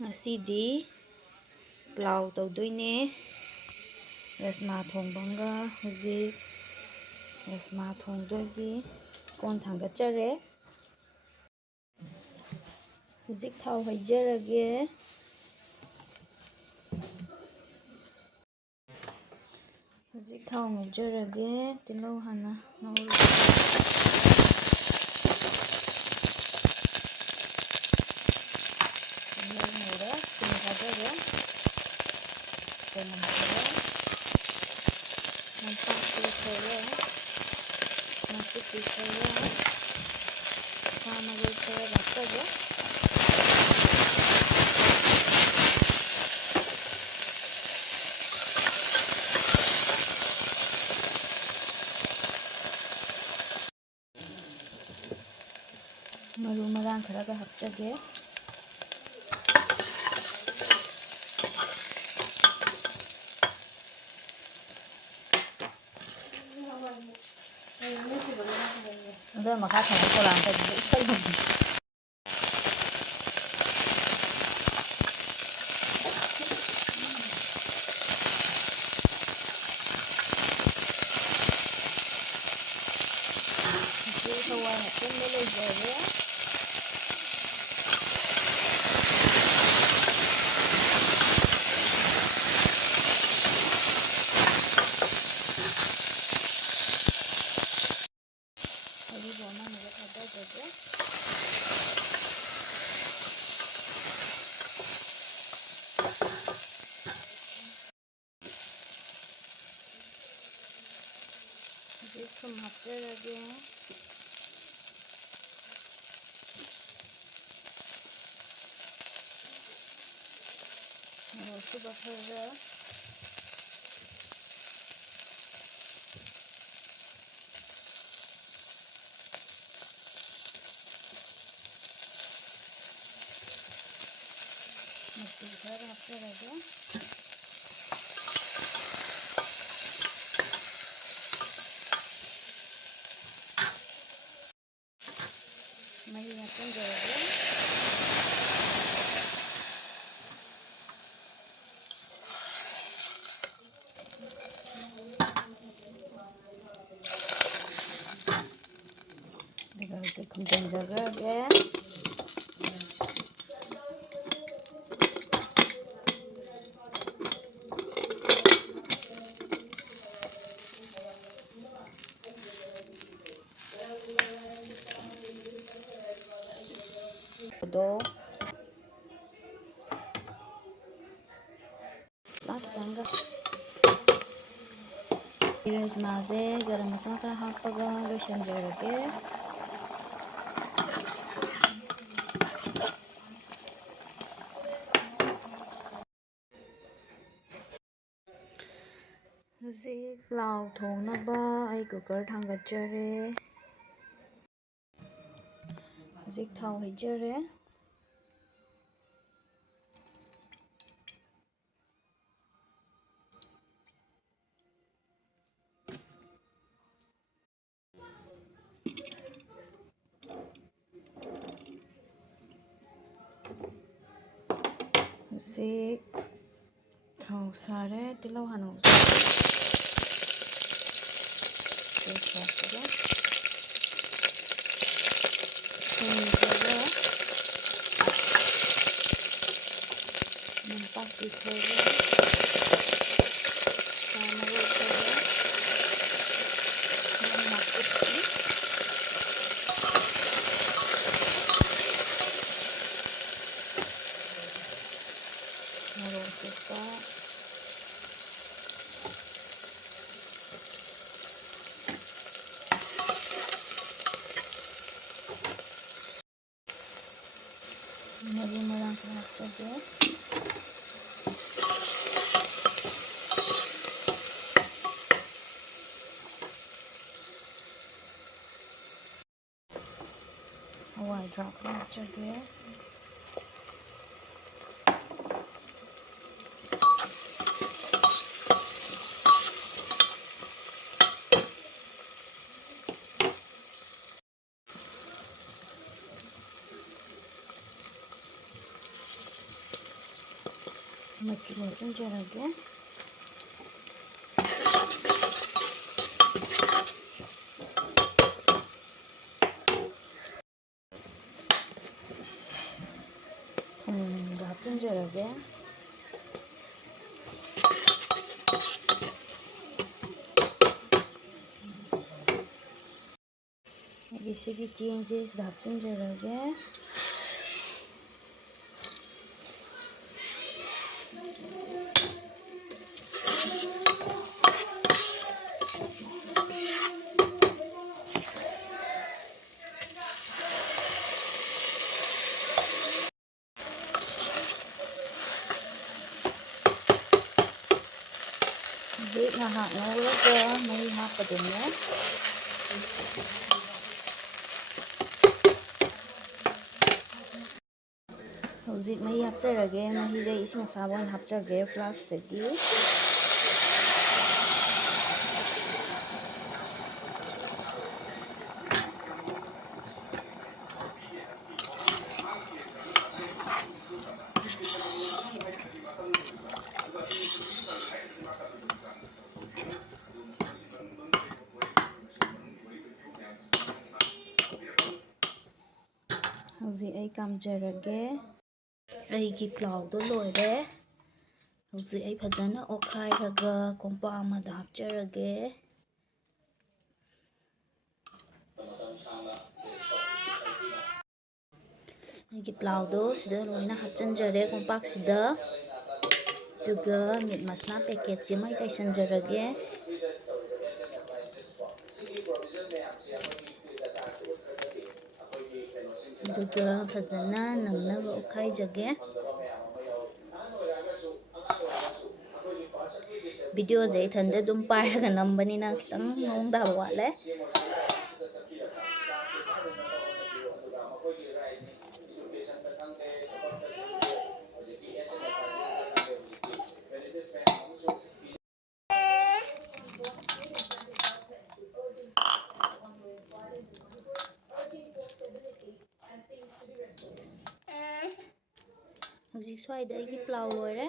ꯉꯁꯤꯗꯤ ꯄ꯭ꯂꯥꯎ ꯇꯧꯗꯣꯏꯅꯦ ꯔꯁꯃꯥ ꯊꯣꯡꯕꯒ ꯍꯧꯖꯤꯛ ꯔꯁꯃꯥ ꯊꯣꯡꯗꯣꯏꯒꯤ ꯀꯣꯟ ꯊꯥꯡꯒꯠꯆꯔꯦ ꯍꯧꯖꯤꯛ ꯊꯥꯎ ꯍꯩꯖꯔꯒꯦ ꯍꯧꯖꯤꯛ ꯊꯥꯎ ꯉꯧꯖꯔꯒꯦ ꯇꯤꯜꯍꯧ ꯍꯥꯟꯅ ꯉꯧꯔꯒ ꯇꯤꯜꯍꯧ ꯉꯧꯔꯦ ꯊꯨꯝ ꯊꯥꯖꯔꯦ ꯆꯅꯝ ꯈꯔ ꯅꯄꯥꯛꯄꯤ ꯈꯔ ꯅꯥꯀꯨꯞꯄꯤꯈꯔ ꯁꯥ ꯃꯔꯣꯏ ꯈꯔ ꯍꯥꯞꯆꯒꯦ ꯃꯔꯨ ꯃꯔꯥꯡ ꯈꯔꯒ ꯍꯥꯞꯆꯒꯦ ꯑꯗꯨ ꯃꯈꯥ ꯊꯝꯕ ꯄꯣꯂꯥꯡꯗꯗꯤ ꯏꯁꯩ hawai happenda lojare hari boma naga thada jaje thum hapjarage suba khara masti khara hapjarage mahi hapjarage daga khumjan jagage do latanga rasmaze garam masala khara hapaga loishanjarage hujik plau thongnaba ai cooker thangachare hujik thau haijare hujik thau sare tilau hanu तेजपत्ता नमक खरा सामरो खरा नाकुप्पी मोरो सुक्का मरी मरा हapjage hawai drop hapjage ꯃꯆꯨ ꯍꯥꯞꯆꯤꯟꯖꯔꯒꯦ. ꯊꯨꯝꯒ ꯍꯥꯞꯆꯤꯟꯖꯔꯒꯦ. ꯁꯤꯒꯤ ꯆꯦꯡꯁꯦ ꯁꯤꯗ ꯍꯥꯞꯆꯤꯟꯖꯔꯒꯦ. Hꯧꯖꯤꯛ ꯉꯥꯏꯍꯥꯛ ꯉꯧꯔꯒ ꯃꯍꯤ ꯍꯥꯞꯄꯗꯣꯏꯅꯦ. ꯍꯧꯖꯤꯛ ꯃꯍꯤ ꯍꯥꯞꯆꯔꯒꯦ. ꯃꯍꯤꯁꯦ ꯏꯁꯤꯡ ꯑꯁꯥꯕ ꯑꯣꯏꯅ ꯍꯥꯞꯆꯒꯦ ꯐ꯭ꯂꯥꯛꯁꯇꯒꯤ. ꯍꯧꯖꯤꯛ ꯑꯩ ꯀꯥꯝꯖꯔꯒꯦ. ꯑꯩꯒꯤ ꯄ꯭ꯂꯥꯎꯗꯣ ꯂꯣꯏꯔꯦ. ꯍꯧꯖꯤꯛ ꯑꯩ ꯐꯖꯅ ꯑꯣꯠꯈꯥꯏꯔꯒ ꯀꯣꯝꯄꯥꯛ ꯑꯃꯗ ꯍꯥꯞꯆꯔꯒꯦ. ꯑꯩꯒꯤ ꯄ꯭ꯂꯥꯎꯗꯣ ꯁꯤꯗ ꯂꯣꯏꯅ ꯍꯥꯞꯆꯤꯟꯖꯔꯦ ꯀꯣꯝꯄꯥꯛꯁꯤꯗ. ꯑꯗꯨꯒ ꯃꯤꯠ ꯃꯁꯂꯥ ꯄꯦꯀꯦꯠꯁꯤ ꯑꯃ ꯆꯥꯏꯁꯤꯟꯖꯔꯒꯦ. ꯑꯗꯨꯒ ꯐꯖꯅ ꯅꯝꯅꯕ ꯑꯣꯠꯈꯥꯏꯖꯒꯦ. ꯚꯤꯗꯤꯑꯣꯁꯦ ꯏꯊꯟꯗ ꯑꯗꯨꯝ ꯄꯥꯏꯔꯒ ꯅꯝꯕꯅꯤꯅ ꯈꯤꯇꯪ ꯃꯑꯣꯡ ꯇꯥꯕ ꯋꯥꯠꯂꯦ. ꯍꯧꯖꯤꯛ ꯁ꯭ꯋꯥꯏꯗ ꯑꯩꯒꯤ ꯄ꯭ꯂꯥꯎ ꯂꯣꯏꯔꯦ.